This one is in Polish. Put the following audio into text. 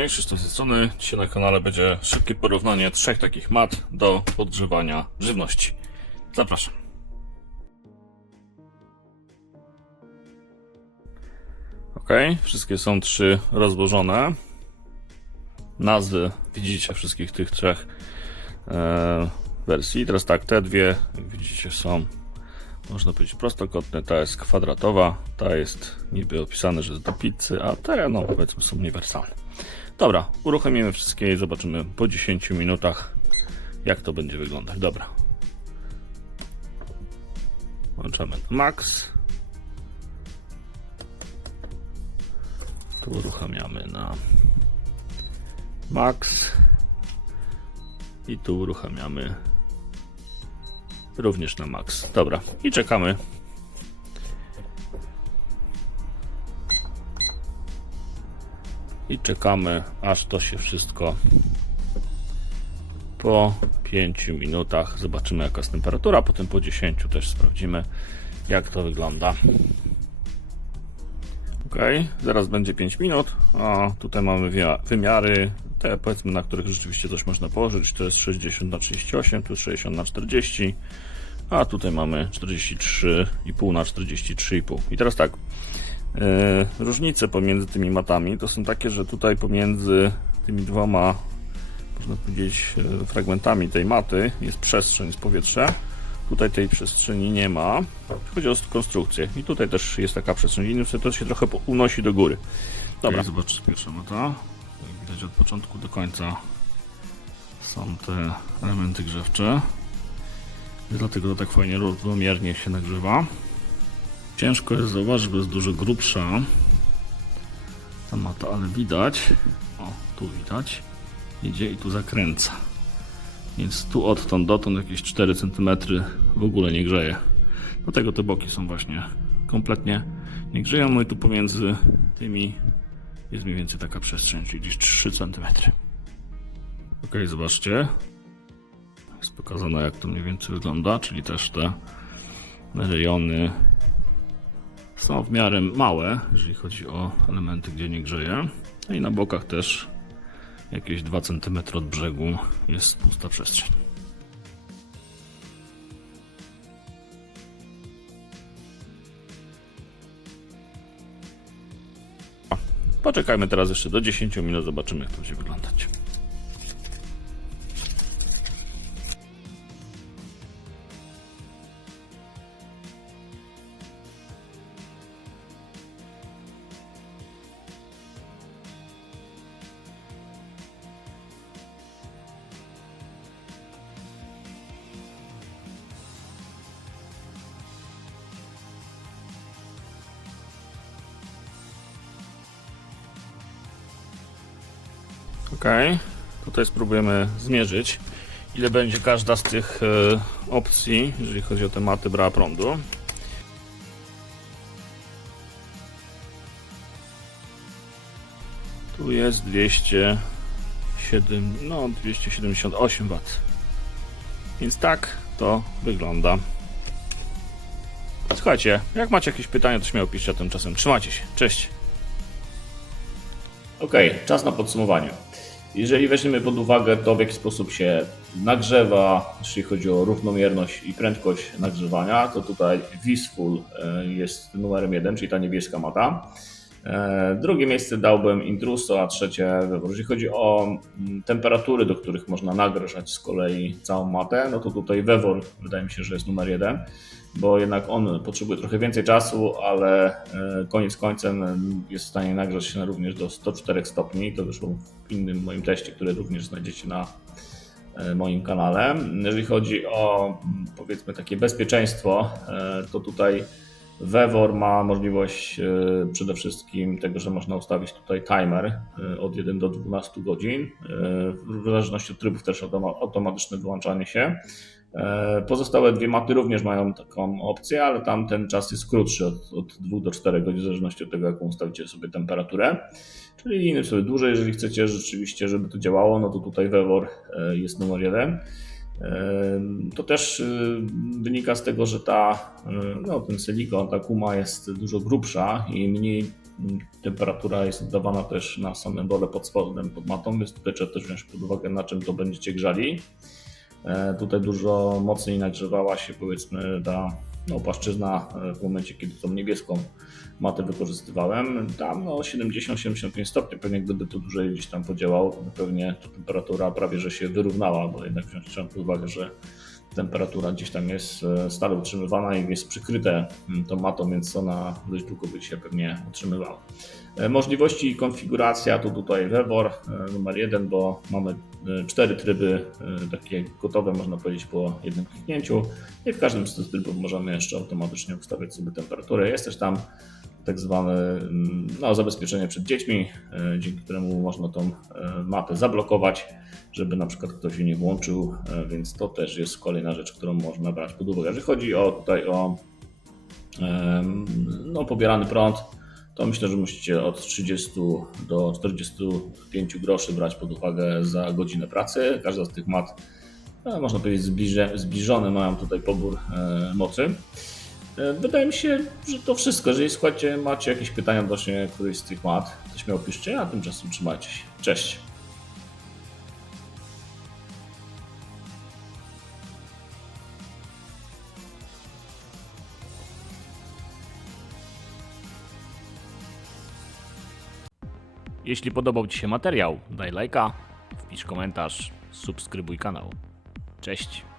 Cześć, z tej strony. Dzisiaj na kanale będzie szybkie porównanie trzech takich mat do podgrzewania żywności. Zapraszam. Ok, wszystkie są trzy rozłożone. Nazwy widzicie wszystkich tych trzech e, wersji. Teraz tak, te dwie, widzicie, są można powiedzieć prostokątne, ta jest kwadratowa, ta jest niby opisane, że do pizzy, a te no powiedzmy są uniwersalne. Dobra, uruchomimy wszystkie i zobaczymy po 10 minutach jak to będzie wyglądać. Dobra. Włączamy na max. Tu uruchamiamy na max. I tu uruchamiamy również na max. Dobra, i czekamy. I czekamy, aż to się wszystko po 5 minutach zobaczymy jaka jest temperatura, potem po 10 też sprawdzimy jak to wygląda. Ok, zaraz będzie 5 minut, a tutaj mamy wymiary, te powiedzmy na których rzeczywiście coś można położyć, to jest 60 na 38, tu jest 60 na 40, a tutaj mamy 43,5 na 43,5. I teraz tak, różnice pomiędzy tymi matami to są takie, że tutaj pomiędzy tymi dwoma można powiedzieć e, fragmentami tej maty jest przestrzeń, jest powietrze. Tutaj tej przestrzeni nie ma. Chodzi o konstrukcję. I tutaj też jest taka przestrzeń. To się trochę unosi do góry. Dobra, zobaczcie pierwsza mata. Jak widać od początku do końca są te elementy grzewcze. I dlatego to tak fajnie równomiernie się nagrzewa. Ciężko jest zauważyć, bo jest dużo grubsza ta mata, ale widać. O, tu widać. Idzie i tu zakręca. Więc tu odtąd dotąd jakieś 4 cm w ogóle nie grzeje. Dlatego te boki są właśnie kompletnie nie grzeją. No i tu pomiędzy tymi jest mniej więcej taka przestrzeń, czyli gdzieś 3 cm. Ok, zobaczcie. Jest pokazane jak to mniej więcej wygląda, czyli też te rejony są w miarę małe, jeżeli chodzi o elementy, gdzie nie grzeje. No i na bokach też jakieś 2 cm od brzegu jest pusta przestrzeń. Poczekajmy teraz jeszcze do 10 minut, zobaczymy jak to będzie wyglądać. Ok, tutaj spróbujemy zmierzyć, ile będzie każda z tych e, opcji, jeżeli chodzi o tematy brała prądu. Tu jest 207, no 278 W. Więc tak to wygląda. Słuchajcie, jak macie jakieś pytania, to śmiało piszcie, a tymczasem trzymajcie się. Cześć! Ok, czas na podsumowanie. Jeżeli weźmiemy pod uwagę to, w jaki sposób się nagrzewa, jeśli chodzi o równomierność i prędkość nagrzewania, to tutaj Wisful e, jest numerem jeden, czyli ta niebieska mata. E, Drugie miejsce dałbym Intruso, a trzecie Wewor. Jeżeli chodzi o mm, temperatury, do których można nagrzać z kolei całą matę, no to tutaj Wewor wydaje mi się, że jest numer jeden, bo jednak on potrzebuje trochę więcej czasu, ale e, koniec końcem em, jest w stanie nagrzać się również do 104 stopni. To wyszło w innym moim teście, który również znajdziecie na e, moim kanale. Jeżeli chodzi o powiedzmy takie bezpieczeństwo, e, to tutaj Wewor ma możliwość przede wszystkim tego, że można ustawić tutaj timer od 1 do 12 godzin. W zależności od trybów też automa- automatyczne wyłączanie się. E, Pozostałe dwie maty również mają taką opcję, ale tam ten czas jest krótszy od, od 2 do 4 godzin, w zależności od tego, jaką ustawicie sobie temperaturę. Czyli innym sobie dłużej, jeżeli chcecie rzeczywiście, żeby to działało, no to tutaj Wewor e, jest numer jeden. Em, To też wynika z tego, że ta, no, ten silikon, ta kuma jest dużo grubsza i mniej Temperatura jest oddawana też na samym dole pod spodem, pod matą, więc tutaj trzeba też wziąć pod uwagę na czym to będziecie grzali. E, Tutaj dużo mocniej nagrzewała się powiedzmy ta no, płaszczyzna e, w momencie, kiedy tą niebieską matę wykorzystywałem. Tam no 70-75 stopni, pewnie gdyby to dłużej gdzieś tam podziałał, pewnie ta temperatura prawie że się wyrównała, bo jednak wziąć trzeba pod uwagę, że temperatura gdzieś tam jest e, stale utrzymywana i jest przykryte mm, tą matą, więc ona dość długo by się pewnie utrzymywała. E, Możliwości i konfiguracja to tutaj Webor e, numer jeden, bo mamy cztery tryby takie gotowe, można powiedzieć, po jednym kliknięciu i w każdym z tych trybów możemy jeszcze automatycznie ustawiać sobie temperaturę. Jest też tam tak zwane mm, no, zabezpieczenie przed dziećmi, e, dzięki któremu można tą e, mapę zablokować, żeby na przykład ktoś jej nie włączył, e, więc to też jest kolejna rzecz, którą można brać pod uwagę. Jeżeli chodzi o tutaj o no, pobierany prąd, to myślę, że musicie od 30 do 45 groszy brać pod uwagę za godzinę pracy. Każda z tych mat, można powiedzieć, zbliże, zbliżone mają tutaj pobór mocy. E, Wydaje mi się, że to wszystko. Jeżeli słuchajcie, macie jakieś pytania odnośnie którejś z tych mat, to śmiało piszcie, a tymczasem trzymajcie się. Cześć! Jeśli podobał Ci się materiał, daj lajka, wpisz komentarz, subskrybuj kanał. Cześć!